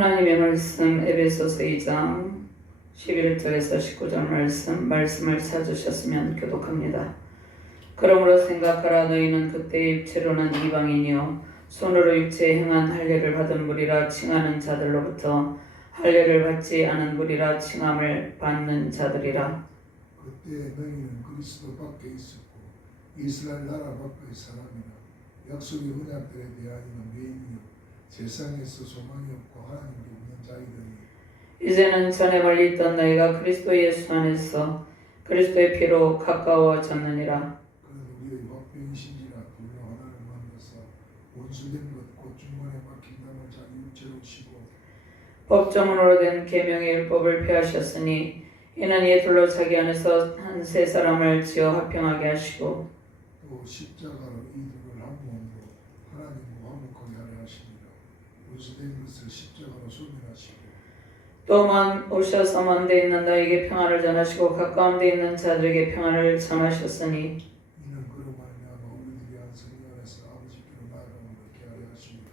하나님의 말씀 에베소서 2장 11절에서 19절 말씀을 찾으셨으면 교독합니다. 그러므로 생각하라. 너희는 그때의 육체로는 이방인이요 손으로 육체에 행한 할례를 받은 무리라 칭하는 자들로부터 할례를 받지 않은 무리라 칭함을 받는 자들이라. 그때 너희는 그리스도 밖에 있었고 이스라엘 나라 밖의 사람이라 약속의 언약들에 대하여는 외인이요 세상에서 소망이 없고 하나님도 없는 자이더니 이제는 전에 멀리 있던 너희가 그리스도 예수 안에서 그리스도의 피로 가까워졌느니라. 그는 우리의 화평이신지라 둘로 하나를 만나서 원수된 것 곧 중간에 막힌 남을 자기 육체로 치고 법정으로 된 계명의 율법을 폐하셨으니 이는 이 둘로 자기 안에서 한 세 사람을 지어 화평하게 하시고 또 십자가로 이들을 한 몸으로 하나님과 화목하게 하려 하시니라. 원수된 것을 십자가로 소멸하시고 또만 오셔서 먼 데 있는 너에게 평안을 전하시고 가까운 데 있는 자들에게 평안을 전하셨으니 이는 그로 말미암아 우리들이 한 성령 안에서 아버지께로 나아감을 얻게 하려 하십니다.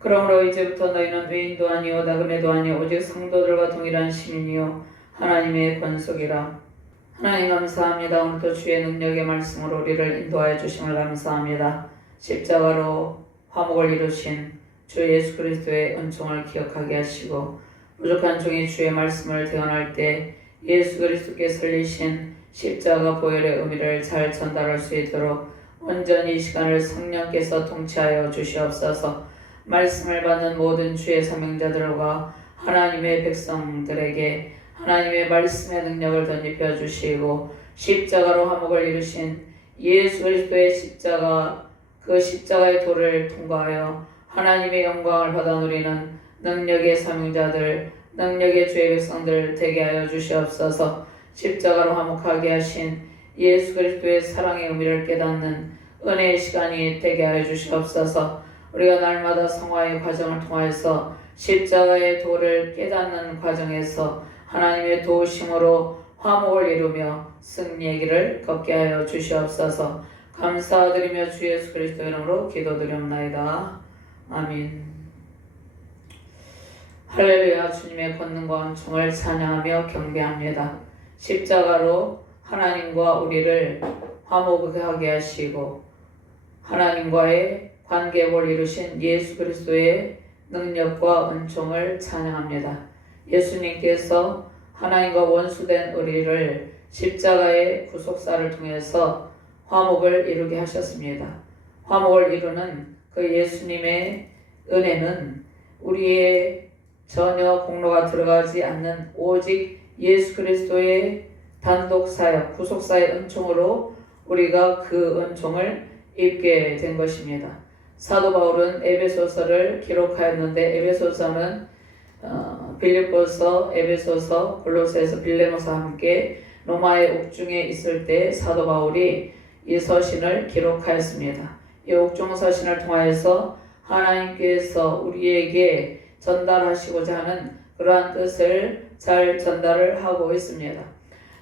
그러므로 이제부터 너희는 외인도 아니요 나그네도 아니요 오직 성도들과 동일한 시민이요 하나님의 권속이라. 하나님 감사합니다. 오늘도 주의 능력의 말씀으로 우리를 인도하여 주심을 감사합니다. 십자가로 화목을 이루신 주 예수 그리스도의 은총을 기억하게 하시고 부족한 종이 주의 말씀을 대언할 때 예수 그리스도께 설리신 십자가 보혈의 의미를 잘 전달할 수 있도록 온전히 이 시간을 성령께서 통치하여 주시옵소서. 말씀을 받는 모든 주의 사명자들과 하나님의 백성들에게 하나님의 말씀의 능력을 덧입혀 주시고 십자가로 화목을 이루신 예수 그리스도의 십자가 그 십자가의 도를 통과하여 하나님의 영광을 받아 누리는 능력의 사명자들 능력의 주의 백성들 되게 하여 주시옵소서. 십자가로 화목하게 하신 예수 그리스도의 사랑의 의미를 깨닫는 은혜의 시간이 되게 하여 주시옵소서. 우리가 날마다 성화의 과정을 통하여서 십자가의 도를 깨닫는 과정에서 하나님의 도우심으로 화목을 이루며 승리의 길을 걷게 하여 주시옵소서. 감사드리며 주 예수 그리스도 이름으로 기도드리옵나이다. 아멘. 할렐루야. 주님의 권능과 은총을 찬양하며 경배합니다. 십자가로 하나님과 우리를 화목하게 하시고 하나님과의 관계를 이루신 예수 그리스도의 능력과 은총을 찬양합니다. 예수님께서 하나님과 원수된 우리를 십자가의 구속사를 통해서 화목을 이루게 하셨습니다. 화목을 이루는 그 예수님의 은혜는 우리의 전혀 공로가 들어가지 않는 오직 예수 그리스도의 단독 사역, 구속사의 은총으로 우리가 그 은총을 입게 된 것입니다. 사도 바울은 에베소서를 기록하였는데 에베소서는 빌립보서, 에베소서, 골로새서, 빌레모서와 함께 로마의 옥중에 있을 때 사도 바울이 이 서신을 기록하였습니다. 이 옥중 서신을 통하여서 하나님께서 우리에게 전달하시고자 하는 그러한 뜻을 잘 전달을 하고 있습니다.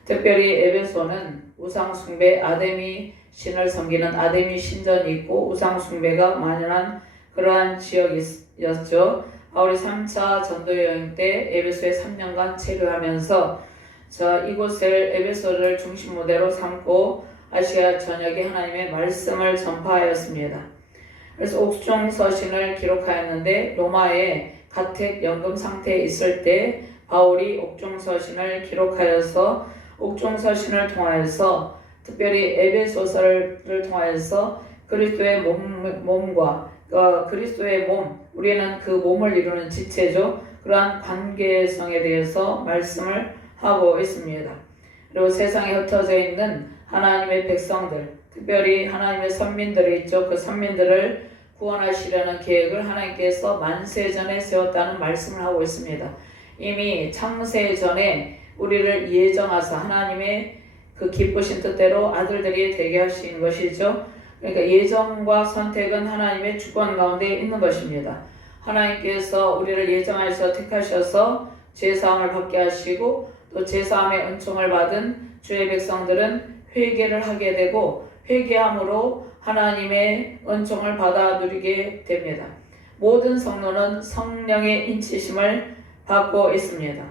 특별히 에베소는 우상숭배 아데미 신을 섬기는 아데미 신전이 있고 우상숭배가 만연한 그러한 지역이었죠. 바울이 3차 전도여행 때 에베소에 3년간 체류하면서 이곳을 에베소를 중심 무대로 삼고 아시아 전역에 하나님의 말씀을 전파하였습니다. 그래서 옥중 서신을 기록하였는데 로마의 가택연금 상태에 있을 때 바울이 옥중 서신을 기록하여서 옥중 서신을 통하여서 특별히 에베소서를 통하여서 그리스도의 몸과 그리스도의 몸, 우리는 그 몸을 이루는 지체죠. 그러한 관계성에 대해서 말씀을 하고 있습니다. 그리고 세상에 흩어져 있는 하나님의 백성들, 특별히 하나님의 선민들이 있죠. 그 선민들을 구원하시려는 계획을 하나님께서 만세전에 세웠다는 말씀을 하고 있습니다. 이미 창세 전에 우리를 예정하사 하나님의 그 기쁘신 뜻대로 아들들이 되게 하신 것이죠. 그러니까 예정과 선택은 하나님의 주권 가운데 있는 것입니다. 하나님께서 우리를 예정하셔서 택하셔서 제사함을 받게 하시고 또 제사함의 은총을 받은 주의 백성들은 회개를 하게 되고 회개함으로 하나님의 은총을 받아 누리게 됩니다. 모든 성도는 성령의 인치심을 받고 있습니다.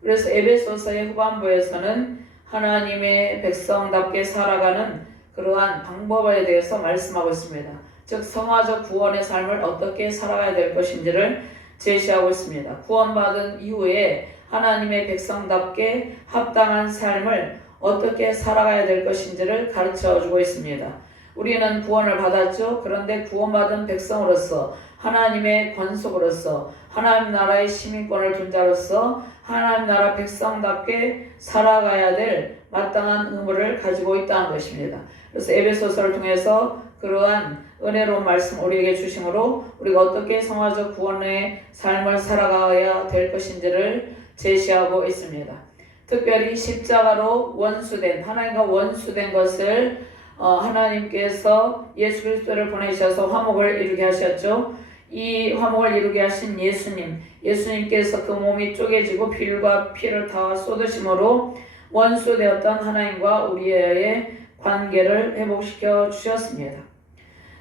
그래서 에베소서의 후반부에서는 하나님의 백성답게 살아가는 그러한 방법에 대해서 말씀하고 있습니다. 즉 성화적 구원의 삶을 어떻게 살아가야 될 것인지를 제시하고 있습니다. 구원받은 이후에 하나님의 백성답게 합당한 삶을 어떻게 살아가야 될 것인지를 가르쳐주고 있습니다. 우리는 구원을 받았죠. 그런데 구원받은 백성으로서 하나님의 권속으로서 하나님 나라의 시민권을 둔 자로서 하나님 나라 백성답게 살아가야 될 마땅한 의무를 가지고 있다는 것입니다. 그래서 에베소서를 통해서 그러한 은혜로운 말씀 우리에게 주심으로 우리가 어떻게 성화적 구원의 삶을 살아가야 될 것인지를 제시하고 있습니다. 특별히 십자가로 원수된 하나님과 원수된 것을 하나님께서 예수 그리스도를 보내셔서 화목을 이루게 하셨죠. 이 화목을 이루게 하신 예수님께서 그 몸이 쪼개지고 피와 피를 다 쏟으심으로 원수되었던 하나님과 우리의 관계를 회복시켜 주셨습니다.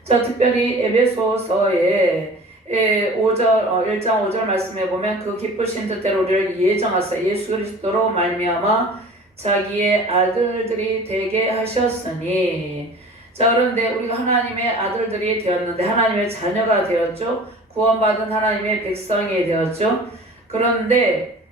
자, 특별히 에베소서의 1장 5절 말씀에 보면 그 기쁘신 뜻대로 우리를 예정하사 예수 그리스도로 말미암아 자기의 아들들이 되게 하셨으니. 자, 그런데 우리가 하나님의 아들들이 되었는데 하나님의 자녀가 되었죠. 구원받은 하나님의 백성이 되었죠. 그런데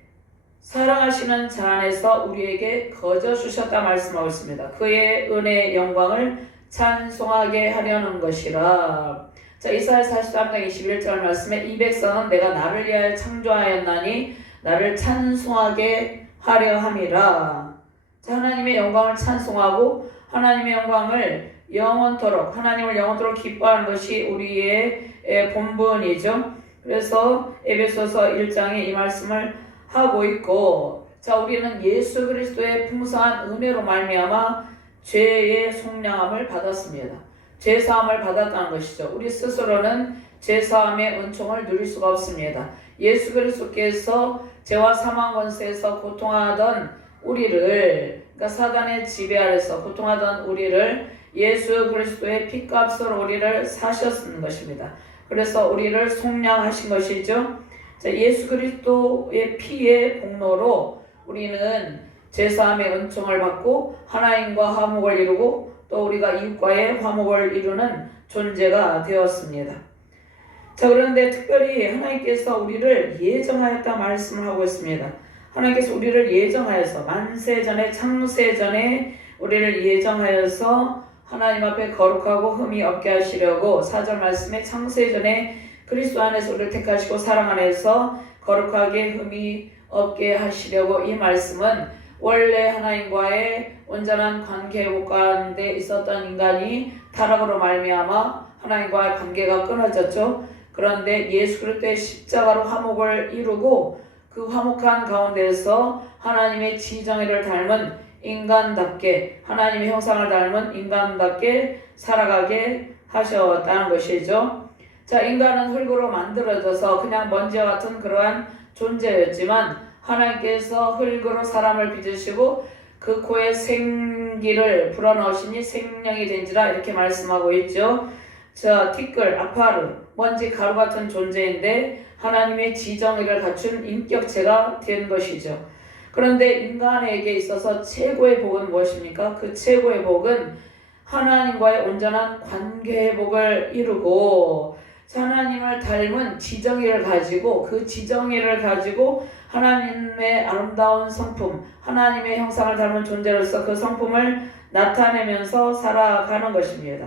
사랑하시는 자 안에서 우리에게 거저 주셨다 말씀하고 있습니다. 그의 은혜의 영광을 찬송하게 하려는 것이라. 자, 이사야 43장 21절 말씀에 이 백성은 내가 나를 위하여 창조하였나니 나를 찬송하게 하려 함이라. 자, 하나님의 영광을 찬송하고 하나님의 영광을 영원토록 하나님을 영원토록 기뻐하는 것이 우리의 본분이죠. 그래서 에베소서 1장에 이 말씀을 하고 있고, 자, 우리는 예수 그리스도의 풍성한 은혜로 말미암아 죄의 속량함을 받았습니다. 죄사함을 받았다는 것이죠. 우리 스스로는 죄사함의 은총을 누릴 수가 없습니다. 예수 그리스도께서 죄와 사망 권세에서 고통하던 우리를, 그러니까 사단의 지배 아래서 고통하던 우리를 예수 그리스도의 피값으로 우리를 사셨는 것입니다. 그래서 우리를 속량하신 것이죠. 자, 예수 그리스도의 피의 공로로 우리는 제사함의 은총을 받고 하나님과 화목을 이루고 또 우리가 이웃과의 화목을 이루는 존재가 되었습니다. 자, 그런데 특별히 하나님께서 우리를 예정하였다 말씀을 하고 있습니다. 하나님께서 우리를 예정하여서 만세전에 창세전에 우리를 예정하여서 하나님 앞에 거룩하고 흠이 없게 하시려고 4절 말씀에 창세전에 그리스도 안에서 우리를 택하시고 사랑 안에서 거룩하게 흠이 없게 하시려고. 이 말씀은 원래 하나님과의 온전한 관계 회복 가운데 있었던 인간이 타락으로 말미암아 하나님과의 관계가 끊어졌죠. 그런데 예수 그리스도의 십자가로 화목을 이루고 그 화목한 가운데서 하나님의 지정의를 닮은 인간답게 하나님의 형상을 닮은 인간답게 살아가게 하셨다는 것이죠. 자, 인간은 흙으로 만들어져서 그냥 먼지와 같은 그러한 존재였지만 하나님께서 흙으로 사람을 빚으시고 그 코에 생기를 불어넣으시니 생명이 된지라 이렇게 말씀하고 있죠. 자, 티끌, 아파르, 먼지, 가루 같은 존재인데 하나님의 지정의를 갖춘 인격체가 된 것이죠. 그런데 인간에게 있어서 최고의 복은 무엇입니까? 그 최고의 복은 하나님과의 온전한 관계 회복을 이루고 하나님을 닮은 지정의를 가지고 그 지정의를 가지고 하나님의 아름다운 성품, 하나님의 형상을 닮은 존재로서 그 성품을 나타내면서 살아가는 것입니다.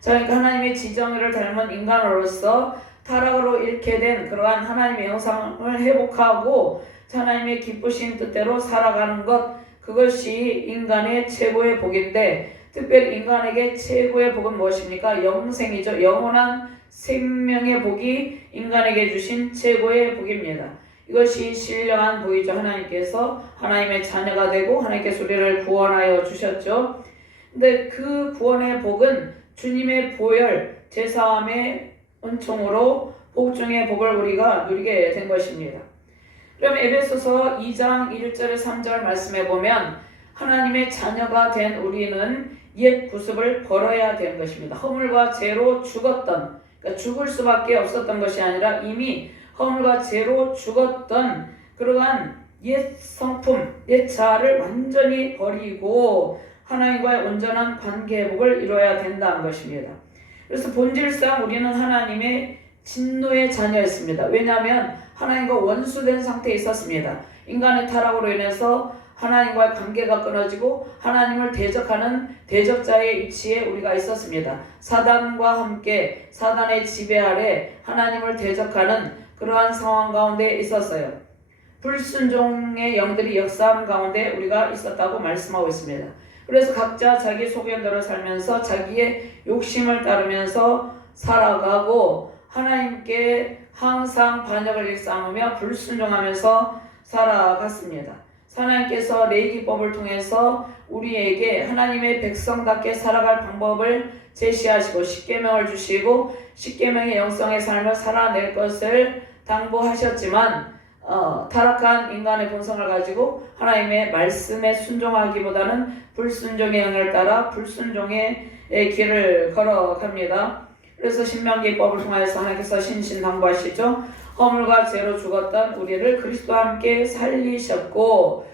자, 그러니까 하나님의 지정의를 닮은 인간으로서 타락으로 잃게 된 그러한 하나님의 형상을 회복하고 하나님의 기쁘신 뜻대로 살아가는 것, 그것이 인간의 최고의 복인데 특별히 인간에게 최고의 복은 무엇입니까? 영생이죠. 영원한 생명의 복이 인간에게 주신 최고의 복입니다. 이것이 신령한 복이죠. 하나님께서 하나님의 자녀가 되고 하나님께서 우리를 구원하여 주셨죠. 근데 그 구원의 복은 주님의 보혈, 제사함의 은총으로 복 중의 복을 우리가 누리게 된 것입니다. 그럼 에베소서 2장 1절에 3절 말씀해 보면 하나님의 자녀가 된 우리는 옛 구습을 버려야 되는 것입니다. 허물과 죄로 죽었던, 그러니까 죽을 수밖에 없었던 것이 아니라 이미 허물과 죄로 죽었던 그러한 옛 성품, 옛 자아를 완전히 버리고 하나님과의 온전한 관계 회복을 이루어야 된다는 것입니다. 그래서 본질상 우리는 하나님의 진노의 자녀였습니다. 왜냐하면 하나님과 원수된 상태에 있었습니다. 인간의 타락으로 인해서 하나님과의 관계가 끊어지고 하나님을 대적하는 대적자의 위치에 우리가 있었습니다. 사단과 함께 사단의 지배 아래 하나님을 대적하는 그러한 상황 가운데 있었어요. 불순종의 영들이 역사하는 가운데 우리가 있었다고 말씀하고 있습니다. 그래서 각자 자기 소견대로 살면서 자기의 욕심을 따르면서 살아가고 하나님께 항상 반역을 일삼으며 불순종하면서 살아갔습니다. 하나님께서 레위기법을 통해서 우리에게 하나님의 백성답게 살아갈 방법을 제시하시고 십계명을 주시고 십계명의 영성의 삶을 살아낼 것을 당부하셨지만 타락한 인간의 본성을 가지고 하나님의 말씀에 순종하기보다는 불순종의 영을 따라 불순종의 길을 걸어갑니다. 그래서 신명기법을 통해서 하나님께서 신신당부하시죠. 허물과 죄로 죽었던 우리를 그리스도와 함께 살리셨고,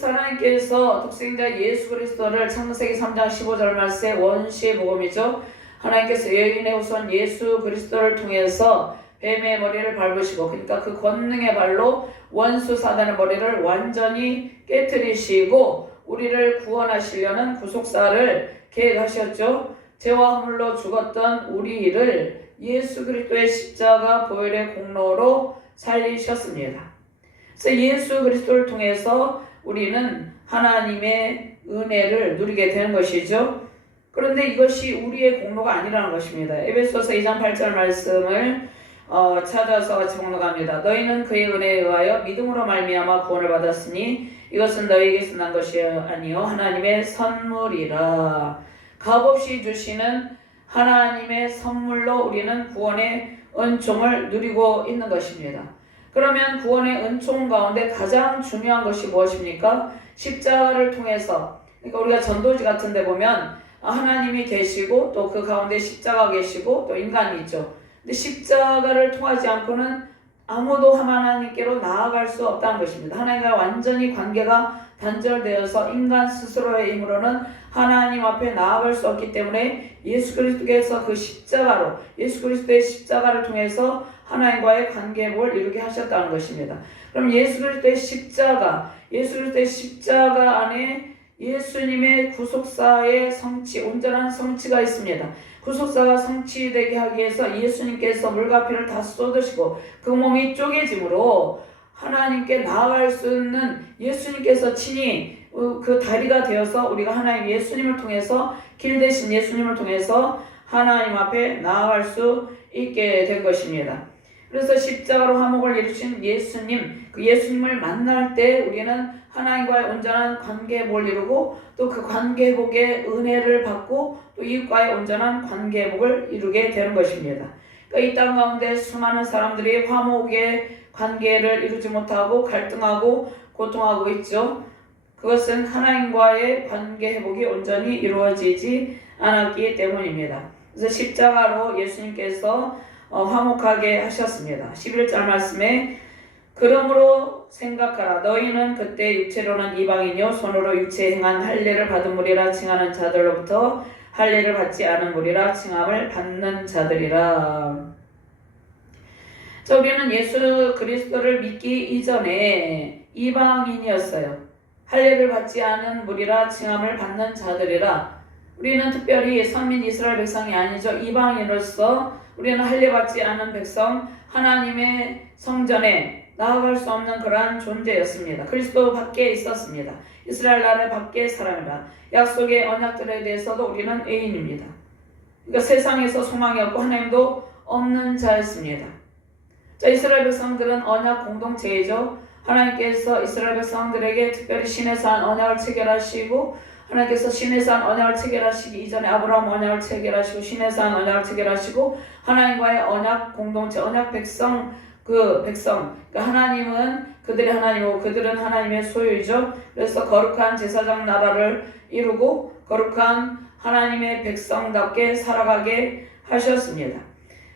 하나님께서 독생자 예수 그리스도를 창세기 3장 15절 말씀의 원시의 복음이죠. 하나님께서 여인의 후손 예수 그리스도를 통해서 뱀의 머리를 밟으시고, 그러니까 그 권능의 발로 원수 사단의 머리를 완전히 깨뜨리시고 우리를 구원하시려는 구속사를 계획하셨죠. 죄와 허물로 죽었던 우리를 예수 그리스도의 십자가 보혈의 공로로 살리셨습니다. 그래서 예수 그리스도를 통해서 우리는 하나님의 은혜를 누리게 되는 것이죠. 그런데 이것이 우리의 공로가 아니라는 것입니다. 에베소서 2장 8절 말씀을 찾아서 같이 봉독합니다. 너희는 그의 은혜에 의하여 믿음으로 말미암아 구원을 받았으니 이것은 너희에게서 난 것이 아니요 하나님의 선물이라. 값없이 주시는 하나님의 선물로 우리는 구원의 은총을 누리고 있는 것입니다. 그러면 구원의 은총 가운데 가장 중요한 것이 무엇입니까? 십자가를 통해서, 그러니까 우리가 전도지 같은 데 보면 하나님이 계시고 또 그 가운데 십자가 계시고 또 인간이 있죠. 근데 십자가를 통하지 않고는 아무도 하나님께로 나아갈 수 없다는 것입니다. 하나님과 완전히 관계가 단절되어서 인간 스스로의 힘으로는 하나님 앞에 나아갈 수 없기 때문에 예수 그리스도께서 그 십자가로, 예수 그리스도의 십자가를 통해서 하나님과의 관계 회복을 이루게 하셨다는 것입니다. 그럼 예수 그리스도의 십자가 안에 예수님의 구속사의 성취, 온전한 성취가 있습니다. 구속사가 성취되게 하기 위해서 예수님께서 물과 피를 다 쏟으시고 그 몸이 쪼개짐으로 하나님께 나아갈 수 있는 예수님께서 친히 그 다리가 되어서 우리가 하나님 예수님을 통해서, 길 대신 예수님을 통해서 하나님 앞에 나아갈 수 있게 된 것입니다. 그래서 십자가로 화목을 이루신 예수님, 그 예수님을 만날 때 우리는 하나님과의 온전한 관계 회복을 이루고 또 그 관계 회복의 은혜를 받고 또 이웃과의 온전한 관계 회복을 이루게 되는 것입니다. 그러니까 이 땅 가운데 수많은 사람들이 화목의 관계를 이루지 못하고 갈등하고 고통하고 있죠. 그것은 하나님과의 관계 회복이 온전히 이루어지지 않았기 때문입니다. 그래서 십자가로 예수님께서 화목하게 하셨습니다. 11절 말씀에 그러므로 생각하라. 너희는 그때 육체로는 이방인이요 손으로 육체에 행한 할례를 받은 무리라 칭하는 자들로부터 할례를 받지 않은 무리라 칭함을 받는 자들이라. 자, 우리는 예수 그리스도를 믿기 이전에 이방인이었어요. 할례를 받지 않은 무리라 칭함을 받는 자들이라. 우리는 특별히 선민 이스라엘 백성이 아니죠. 이방인으로서 우리는 할례 받지 않은 백성, 하나님의 성전에 나아갈 수 없는 그러한 존재였습니다. 그리스도 밖에 있었습니다. 이스라엘 나라 밖의 사람이라. 약속의 언약들에 대해서도 우리는 의인입니다. 그러니까 세상에서 소망이 없고 하나님도 없는 자였습니다. 자, 이스라엘 백성들은 언약 공동체이죠. 하나님께서 이스라엘 백성들에게 특별히 시내산 언약을 체결하시고, 하나님께서 시내산 언약을 체결하시기 이전에 아브라함 언약을 체결하시고 시내산 언약을 체결하시고 하나님과의 언약 공동체, 언약 백성, 그러니까 하나님은 그들의 하나님이고 그들은 하나님의 소유이죠. 그래서 거룩한 제사장 나라를 이루고 거룩한 하나님의 백성답게 살아가게 하셨습니다.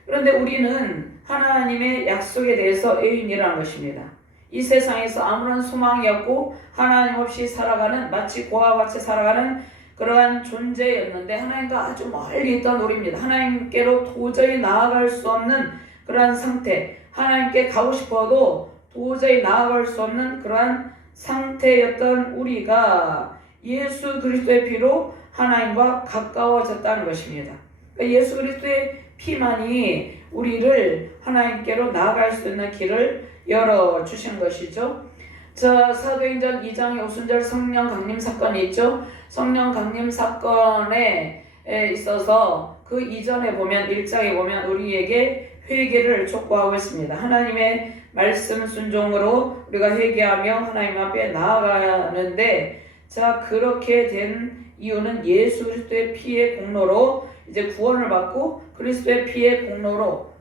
그런데 우리는 하나님의 약속에 대해서 의인이라는 것입니다. 이 세상에서 아무런 소망이 없고 하나님 없이 살아가는, 마치 고아와 같이 살아가는 그러한 존재였는데 하나님과 아주 멀리 있던 우리입니다. 하나님께로 도저히 나아갈 수 없는 그러한 상태, 하나님께 가고 싶어도 도저히 나아갈 수 없는 그러한 상태였던 우리가 예수 그리스도의 피로 하나님과 가까워졌다는 것입니다. 예수 그리스도의 피만이 우리를 하나님께로 나아갈 수 있는 길을 열어주신 것이죠. 자, 사도행전 2장 오순절 성령 강림 사건이 있죠. 성령 강림 사건에 있어서 그 이전에 보면 1장에 보면 우리에게 회개를 촉구하고 있습니다. 하나님의 말씀 순종으로 우리가 회개하며 하나님 앞에 나아가는데, 자, 그렇게 된 이유는 예수 그리스도의 피의 공로로 이제 구원을 받고 그리스도의 피의 공로로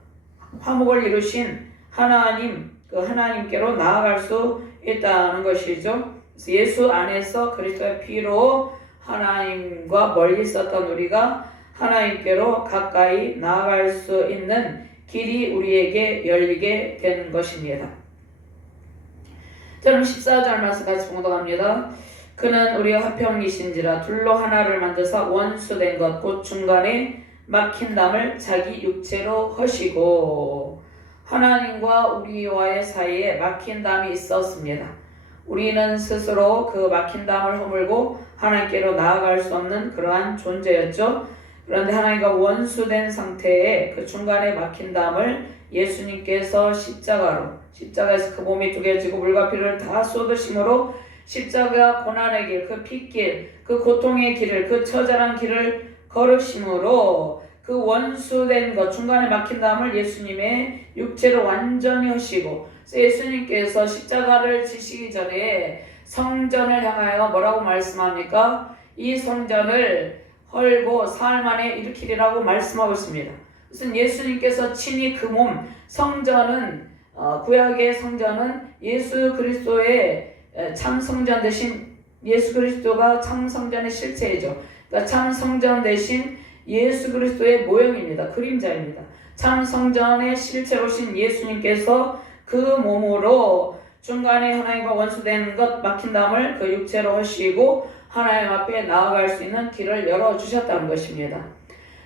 화목을 이루신 하나님, 그 하나님께로 나아갈 수 있다는 것이죠. 그래서 예수 안에서 그리스도의 피로 하나님과 멀리 있었던 우리가 하나님께로 가까이 나아갈 수 있는 길이 우리에게 열리게 된 것입니다. 저는 14절 말씀 같이 봉독합니다. 그는 우리의 화평이신지라 둘로 하나를 만드사 원수된 것 곧 중간에 막힌 담을 자기 육체로 허시고. 하나님과 우리와의 사이에 막힌 담이 있었습니다. 우리는 스스로 그 막힌 담을 허물고 하나님께로 나아갈 수 없는 그러한 존재였죠. 그런데 하나님과 원수된 상태에 그 중간에 막힌 담을 예수님께서 십자가에서 그 몸이 두개지고 물과 피를 다 쏟으심으로 십자가 고난의 길, 그 핏길, 그 고통의 길을, 그 처절한 길을 걸으심으로 그 원수된 것, 중간에 막힌 담을 예수님의 육체로 완전히 하시고, 예수님께서 십자가를 지시기 전에 성전을 향하여 뭐라고 말씀합니까? 이 성전을 헐고 사흘 만에 일으키리라고 말씀하고 있습니다. 그래서 예수님께서 친히 그 몸, 성전은 구약의 성전은 예수 그리스도의 참 성전 대신 예수 그리스도가 참 성전의 실체이죠. 그러니까 참 성전 대신 예수 그리스도의 모형입니다. 그림자입니다. 참 성전의 실체로신 예수님께서 그 몸으로 중간에 하나님과 원수된 것 막힌 담을 그 육체로 하시고 하나님 앞에 나아갈 수 있는 길을 열어주셨다는 것입니다.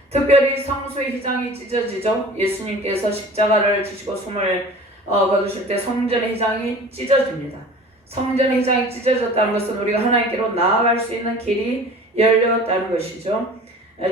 특별히 성소의 휘장이 찢어지죠. 예수님께서 십자가를 지시고 숨을 거두실 때 성전의 휘장이 찢어집니다. 성전의 휘장이 찢어졌다는 것은 우리가 하나님께로 나아갈 수 있는 길이 열렸다는 것이죠.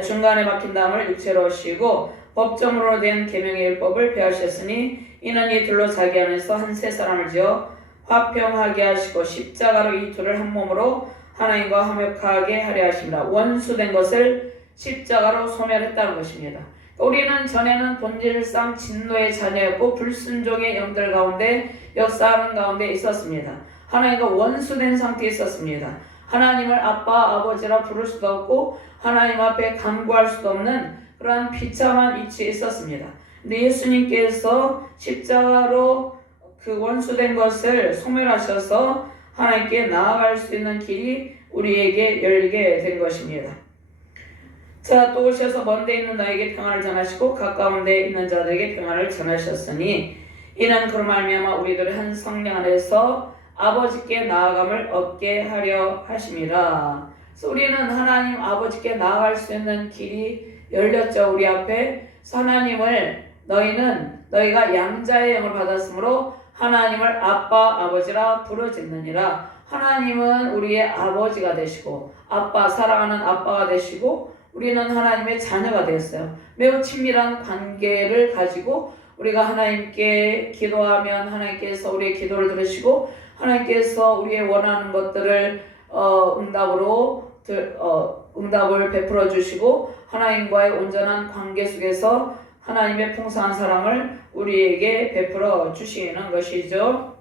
중간에 막힌 담을 육체로 하시고 법정으로 된 계명의 율법을 폐하셨으니 이는 이 둘로 자기 안에서 한 세 사람을 지어 화평하게 하시고 십자가로 이 둘을 한 몸으로 하나님과 화목하게 하려 하십니다. 원수된 것을 십자가로 소멸했다는 것입니다. 우리는 전에는 본질상 진노의 자녀였고 불순종의 영들 가운데 역사하는 가운데 있었습니다. 하나님과 원수된 상태에 있었습니다. 하나님을 아빠, 아버지라 부를 수도 없고 하나님 앞에 간구할 수도 없는 그러한 비참한 위치에 있었습니다. 근데 예수님께서 십자가로 그 원수된 것을 소멸하셔서 하나님께 나아갈 수 있는 길이 우리에게 열리게 된 것입니다. 자, 또 오셔서 먼 데 있는 너에게 평안을 전하시고 가까운 데 있는 자들에게 평안을 전하셨으니 이는 그로 말미암아 우리들의 한 성령 안에서 아버지께 나아감을 얻게 하려 하심이라. 그래서 우리는 하나님 아버지께 나아갈 수 있는 길이 열렸죠. 우리 앞에 하나님을 너희가 양자의 영을 받았으므로 하나님을 아빠 아버지라 부르짖느니라. 하나님은 우리의 아버지가 되시고 아빠, 사랑하는 아빠가 되시고 우리는 하나님의 자녀가 되었어요. 매우 친밀한 관계를 가지고 우리가 하나님께 기도하면 하나님께서 우리의 기도를 들으시고 하나님께서 우리의 원하는 것들을 응답을 베풀어 주시고 하나님과의 온전한 관계 속에서 하나님의 풍성한 사랑을 우리에게 베풀어 주시는 것이죠.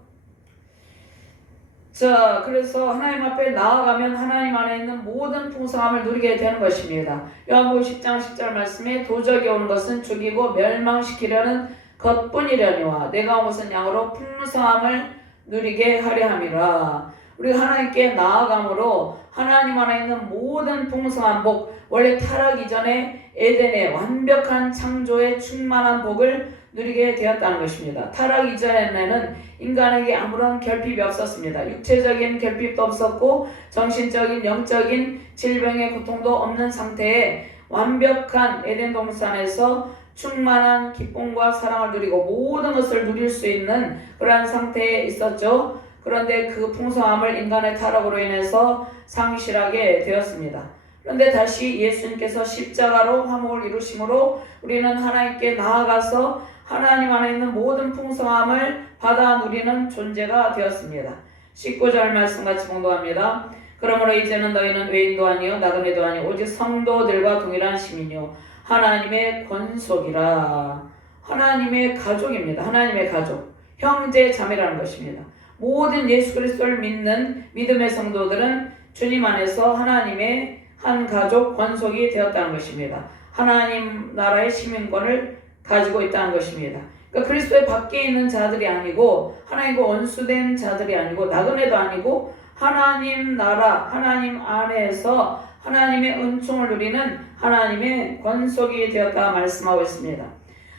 자, 그래서 하나님 앞에 나아가면 하나님 안에 있는 모든 풍성함을 누리게 되는 것입니다. 요한복음 10장 10절 말씀에 도적이 오는 것은 죽이고 멸망시키려는 것뿐이려니와 내가 온 것은 양으로 풍성함을 누리게 하려 함이라. 우리가 하나님께 나아감으로 하나님 안에 있는 모든 풍성한 복, 원래 타락 이전에 에덴의 완벽한 창조의 충만한 복을 누리게 되었다는 것입니다. 타락 이전에는 인간에게 아무런 결핍이 없었습니다. 육체적인 결핍도 없었고 정신적인, 영적인 질병의 고통도 없는 상태에 완벽한 에덴 동산에서 충만한 기쁨과 사랑을 누리고 모든 것을 누릴 수 있는 그러한 상태에 있었죠. 그런데 그 풍성함을 인간의 타락으로 인해서 상실하게 되었습니다. 그런데 다시 예수님께서 십자가로 화목을 이루심으로 우리는 하나님께 나아가서 하나님 안에 있는 모든 풍성함을 받아 누리는 존재가 되었습니다. 19절 말씀 같이 봉독합니다. 그러므로 이제는 너희는 외인도 아니요 나그네도 아니요 오직 성도들과 동일한 시민이요 하나님의 권속이라. 하나님의 가족입니다. 하나님의 가족, 형제 자매라는 것입니다. 모든 예수 그리스도를 믿는 믿음의 성도들은 주님 안에서 하나님의 한 가족 권속이 되었다는 것입니다. 하나님 나라의 시민권을 가지고 있다는 것입니다. 그러니까 그리스도의 밖에 있는 자들이 아니고 하나님과 원수된 자들이 아니고 나그네도 아니고 하나님 나라, 하나님 안에서 하나님의 은총을 누리는 하나님의 권속이 되었다 말씀하고 있습니다.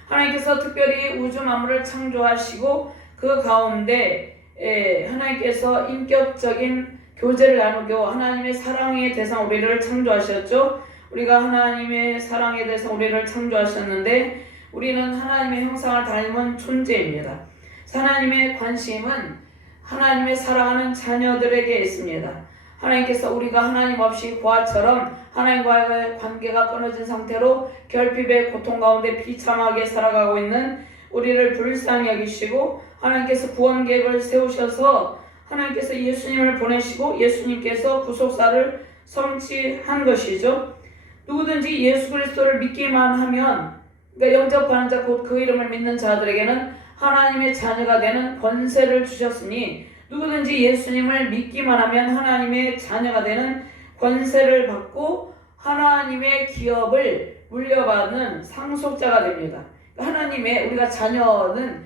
하나님께서 특별히 우주 만물을 창조하시고 그 가운데 하나님께서 인격적인 교제를 나누고 하나님의 사랑의 대상 우리를 창조하셨죠. 우리가 하나님의 사랑의 대상 우리를 창조하셨는데 우리는 하나님의 형상을 닮은 존재입니다. 하나님의 관심은 하나님의 사랑하는 자녀들에게 있습니다. 하나님께서 우리가 하나님 없이 고아처럼 하나님과의 관계가 끊어진 상태로 결핍의 고통 가운데 비참하게 살아가고 있는 우리를 불쌍히 여기시고 하나님께서 구원 계획을 세우셔서 하나님께서 예수님을 보내시고 예수님께서 구속사를 성취한 것이죠. 누구든지 예수 그리스도를 믿기만 하면, 그러니까 영접하는 자 곧 그 이름을 믿는 자들에게는 하나님의 자녀가 되는 권세를 주셨으니 누구든지 예수님을 믿기만 하면 하나님의 자녀가 되는 권세를 받고 하나님의 기업을 물려받는 상속자가 됩니다. 하나님의 우리가 자녀는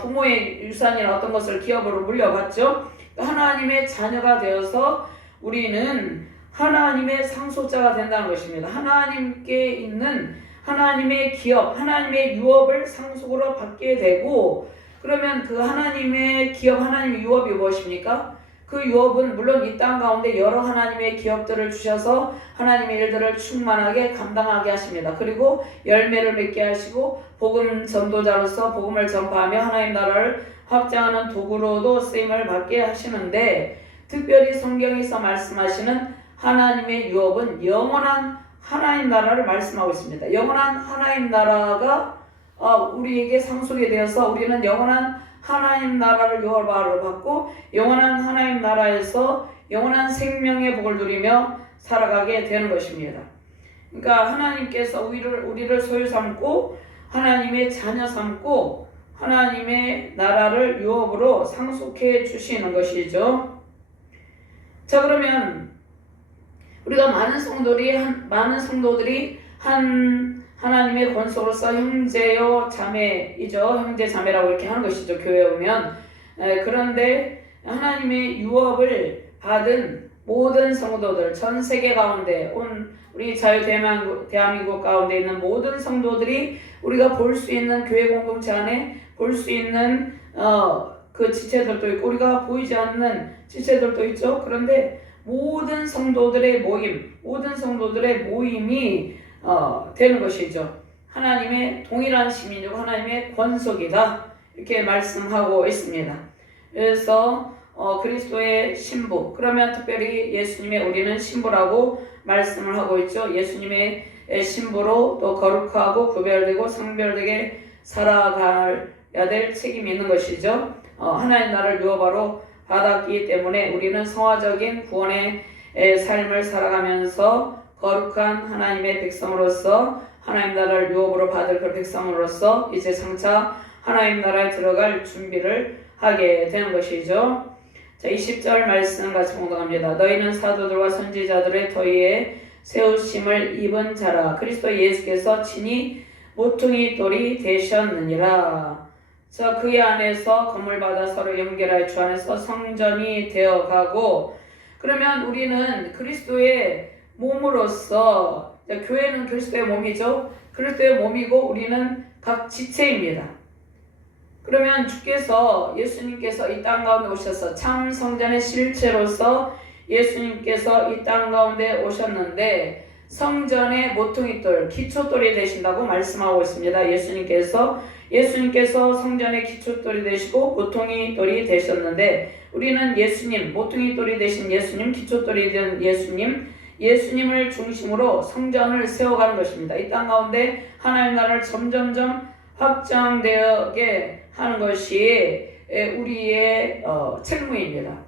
부모의 유산이나 어떤 것을 기업으로 물려받죠. 하나님의 자녀가 되어서 우리는 하나님의 상속자가 된다는 것입니다. 하나님께 있는 하나님의 기업, 하나님의 유업을 상속으로 받게 되고, 그러면 그 하나님의 기업, 하나님의 유업이 무엇입니까? 그 유업은 물론 이 땅 가운데 여러 하나님의 기업들을 주셔서 하나님의 일들을 충만하게 감당하게 하십니다. 그리고 열매를 맺게 하시고 복음 전도자로서 복음을 전파하며 하나님 나라를 확장하는 도구로도 쓰임을 받게 하시는데, 특별히 성경에서 말씀하시는 하나님의 유업은 영원한 하나님 나라를 말씀하고 있습니다. 영원한 하나님 나라가 우리에게 상속이 되어서 우리는 영원한 하나님 나라를 유업으로 받고 영원한 하나님 나라에서 영원한 생명의 복을 누리며 살아가게 되는 것입니다. 그러니까 하나님께서 우리를 소유 삼고 하나님의 자녀 삼고 하나님의 나라를 유업으로 상속해 주시는 것이죠. 자, 그러면 우리가 많은 성도들이 하나님의 권속으로서 형제요 자매이죠. 형제 자매라고 이렇게 하는 것이죠. 교회에 오면. 그런데 하나님의 유업을 받은 모든 성도들, 전 세계 가운데 우리 대한민국 가운데 있는 모든 성도들이 우리가 볼 수 있는 교회 공동체 안에 볼 수 있는 그 지체들도 있고 우리가 보이지 않는 지체들도 있죠. 그런데 모든 성도들의 모임이 되는 것이죠. 하나님의 동일한 시민이고 하나님의 권속이다, 이렇게 말씀하고 있습니다. 그래서 그리스도의 신부, 그러면 특별히 예수님의 우리는 신부라고 말씀을 하고 있죠. 예수님의 신부로 또 거룩하고 구별되고 성별되게 살아가야 될 책임이 있는 것이죠. 하나님 나라를 유업으로 받았기 때문에 우리는 성화적인 구원의 삶을 살아가면서 거룩한 하나님의 백성으로서 하나님 나라를 유업으로 받을 그 백성으로서 이제 장차 하나님 나라에 들어갈 준비를 하게 되는 것이죠. 자, 20절 말씀 같이 봉독합니다. 너희는 사도들과 선지자들의 터위에 세우심을 입은 자라. 그리스도 예수께서 친히 모퉁이 돌이 되셨느니라. 자, 그의 안에서 건물 받아 서로 연결하여 주 안에서 성전이 되어가고, 그러면 우리는 그리스도의 몸으로서, 교회는 그리스도의 몸이죠. 그리스도의 몸이고 우리는 각 지체입니다. 그러면 주께서, 예수님께서 이 땅 가운데 오셔서 참 성전의 실체로서 예수님께서 이 땅 가운데 오셨는데 성전의 모퉁이돌, 기초돌이 되신다고 말씀하고 있습니다. 예수님께서 성전의 기초돌이 되시고 모퉁이돌이 되셨는데, 우리는 예수님, 모퉁이돌이 되신 예수님, 기초돌이 된 예수님을 중심으로 성전을 세워가는 것입니다. 이 땅 가운데 하나님 나라를 점점점 확장되게 하는 것이 우리의 책무입니다.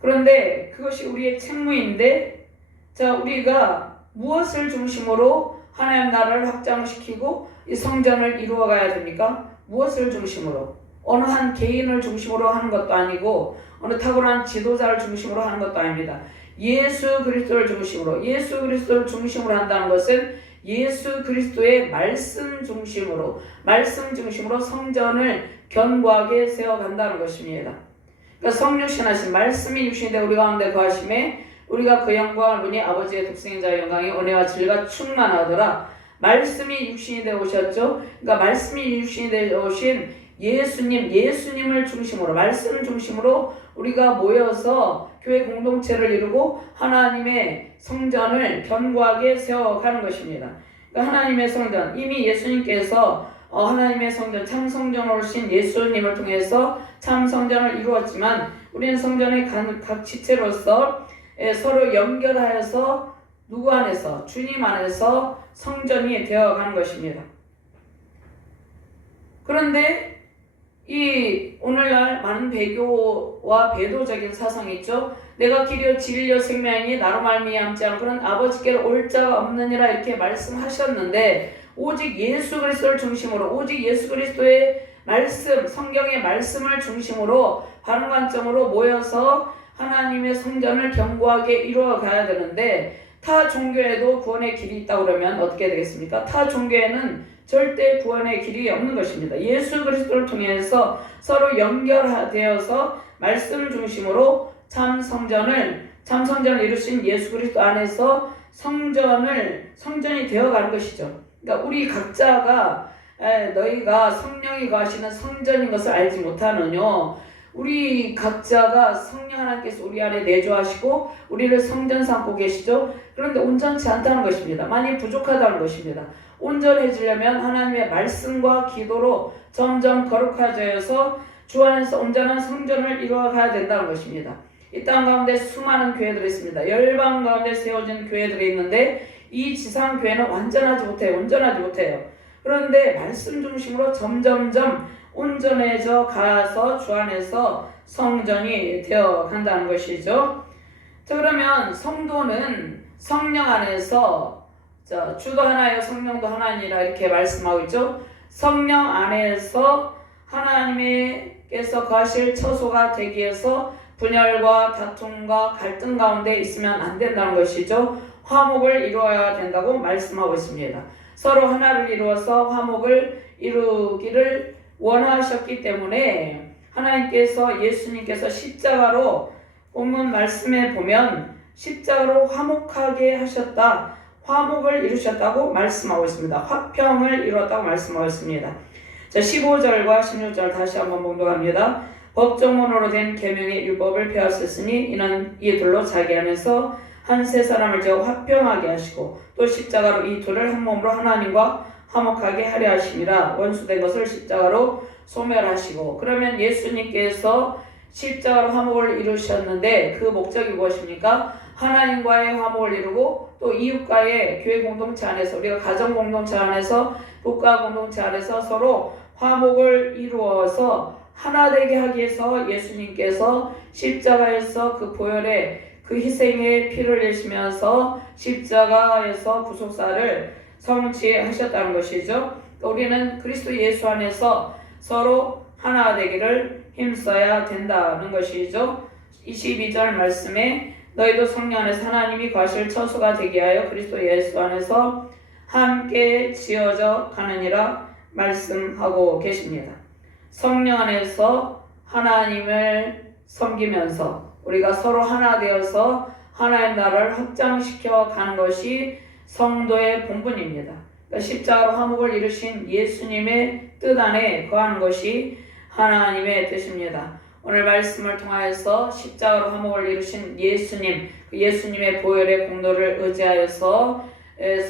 그런데 그것이 우리의 책무인데, 자, 우리가 무엇을 중심으로 하나님 나라를 확장시키고 이 성전을 이루어가야 됩니까? 무엇을 중심으로? 어느 한 개인을 중심으로 하는 것도 아니고 어느 탁월한 지도자를 중심으로 하는 것도 아닙니다. 예수 그리스도를 중심으로 한다는 것은 예수 그리스도의 말씀 중심으로 성전을 견고하게 세워간다는 것입니다. 그러니까 성육신하신 말씀이 육신이 되어 우리 가운데 거하심에 우리가 그 영광을 보니 아버지의 독생인 자의 영광이 은혜와 진리가 충만하더라. 말씀이 육신이 되어 오셨죠. 그러니까 말씀이 육신이 되어 오신 예수님을 중심으로, 말씀을 중심으로 우리가 모여서 교회 공동체를 이루고 하나님의 성전을 견고하게 세워가는 것입니다. 그러니까 하나님의 성전, 이미 예수님께서 하나님의 성전, 참 성전으로 오신 예수님을 통해서 참 성전을 이루었지만 우리는 성전의 각 지체로서 서로 연결하여서 누구 안에서? 주님 안에서 성전이 되어가는 것입니다. 그런데 이 오늘날 많은 배교와 배도적인 사상이 있죠. 내가 길이요 진리요 생명이니 나로 말미암지 않고는 아버지께로 올 자가 없느니라 이렇게 말씀하셨는데, 오직 예수 그리스도를 중심으로, 오직 예수 그리스도의 말씀, 성경의 말씀을 중심으로 바른 관점으로 모여서 하나님의 성전을 견고하게 이루어 가야 되는데, 타 종교에도 구원의 길이 있다고 그러면 어떻게 되겠습니까? 타 종교에는 절대 구원의 길이 없는 것입니다. 예수 그리스도를 통해서 서로 연결되어서 말씀 중심으로 참 성전을 이루신 예수 그리스도 안에서 성전이 되어가는 것이죠. 그러니까 우리 각자가 너희가 성령이 거하시는 성전인 것을 알지 못하느뇨. 우리 각자가 성령 하나님께서 우리 안에 내주하시고 우리를 성전 삼고 계시죠. 그런데 온전치 않다는 것입니다. 많이 부족하다는 것입니다. 온전해지려면 하나님의 말씀과 기도로 점점 거룩해져서 주 안에서 온전한 성전을 이루어가야 된다는 것입니다. 이 땅 가운데 수많은 교회들이 있습니다. 열방 가운데 세워진 교회들이 있는데 이 지상 교회는 온전하지 못해요. 그런데 말씀 중심으로 점점점 온전해져 가서 주 안에서 성전이 되어 간다는 것이죠. 자, 그러면 성도는 성령 안에서, 주도 하나요 성령도 하나니라 이렇게 말씀하고 있죠. 성령 안에서 하나님께서 거하실 처소가 되기 위해서 분열과 다툼과 갈등 가운데 있으면 안 된다는 것이죠. 화목을 이루어야 된다고 말씀하고 있습니다. 서로 하나를 이루어서 화목을 이루기를 원하셨기 때문에 하나님께서, 예수님께서 십자가로, 본문 말씀에 보면 십자가로 화목하게 하셨다, 화목을 이루셨다고 말씀하고 있습니다. 화평을 이루었다고 말씀하고 있습니다. 자, 15절과 16절 다시 한번 봉독합니다. 법정문으로 된 계명의 율법을 폐하셨으니 이는 이 둘로 자기 안에서 한 세 사람을 지어 화평하게 하시고 또 십자가로 이 둘을 한 몸으로 하나님과 화목하게 하려 하심이라. 원수된 것을 십자가로 소멸하시고. 그러면 예수님께서 십자가로 화목을 이루셨는데 그 목적이 무엇입니까? 하나님과의 화목을 이루고 또 이웃과의 교회 공동체 안에서, 우리가 가정 공동체 안에서, 국가 공동체 안에서 서로 화목을 이루어서 하나 되게 하기 위해서 예수님께서 십자가에서 그 보혈의 그 희생의 피를 내시면서 십자가에서 구속사를 성취하셨다는 것이죠. 우리는 그리스도 예수 안에서 서로 하나 되기를 힘써야 된다는 것이죠. 22절 말씀에 너희도 성령 안에서 하나님이 거하실 처소가 되게 하여 그리스도 예수 안에서 함께 지어져 가느니라 말씀하고 계십니다. 성령 안에서 하나님을 섬기면서 우리가 서로 하나 되어서 하나의 나라를 확장시켜 가는 것이 성도의 본분입니다. 그러니까 십자가로 화목을 이루신 예수님의 뜻 안에 거하는 것이 하나님의 뜻입니다. 오늘 말씀을 통하여서 십자가로 화목을 이루신 예수님, 그 예수님의 보혈의 공로를 의지하여서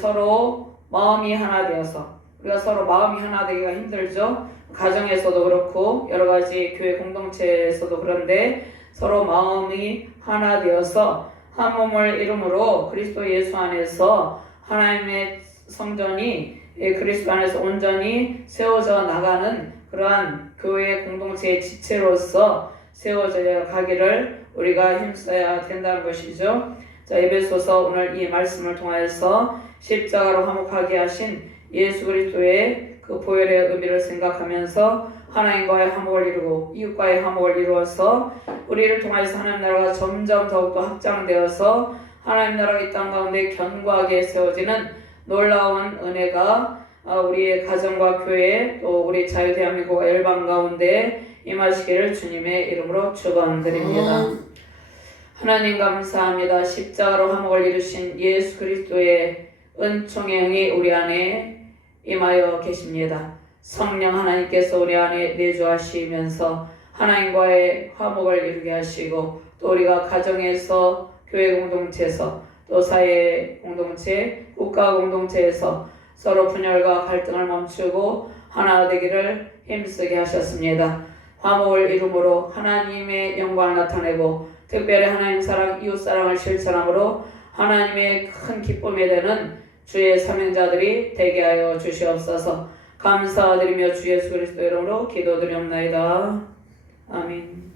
서로 마음이 하나 되어서, 우리가 서로 마음이 하나 되기가 힘들죠. 가정에서도 그렇고 여러 가지 교회 공동체에서도 그런데 서로 마음이 하나 되어서 한 몸을 이름으로 그리스도 예수 안에서 하나님의 성전이 그리스도 안에서 온전히 세워져 나가는 그러한 교회 공동체의 지체로서 세워져 가기를 우리가 힘써야 된다는 것이죠. 자, 에베소서 오늘 이 말씀을 통하여서 십자가로 화목하게 하신 예수 그리스도의 그 보혈의 의미를 생각하면서 하나님과의 화목을 이루고 이웃과의 화목을 이루어서 우리를 통하여서 하나님 나라가 점점 더욱더 확장되어서 하나님 나라가 이 땅 가운데 견고하게 세워지는 놀라운 은혜가 우리의 가정과 교회 또 우리 자유 대한민국 열방 가운데 임하시기를 주님의 이름으로 축원드립니다. 하나님 감사합니다. 십자가로 화목을 이루신 예수 그리스도의 은총의 영이 우리 안에 임하여 계십니다. 성령 하나님께서 우리 안에 내주하시면서 하나님과의 화목을 이루게 하시고 또 우리가 가정에서 교회 공동체에서 또 사회 공동체, 국가 공동체에서 서로 분열과 갈등을 멈추고 하나 되기를 힘쓰게 하셨습니다. 화목을 이루므로 하나님의 영광을 나타내고 특별히 하나님 사랑, 이웃 사랑을 실천함으로 하나님의 큰 기쁨이 되는 주의 사명자들이 되게 하여 주시옵소서. 감사드리며 주 예수 그리스도 이름으로 기도드리옵나이다. 아멘.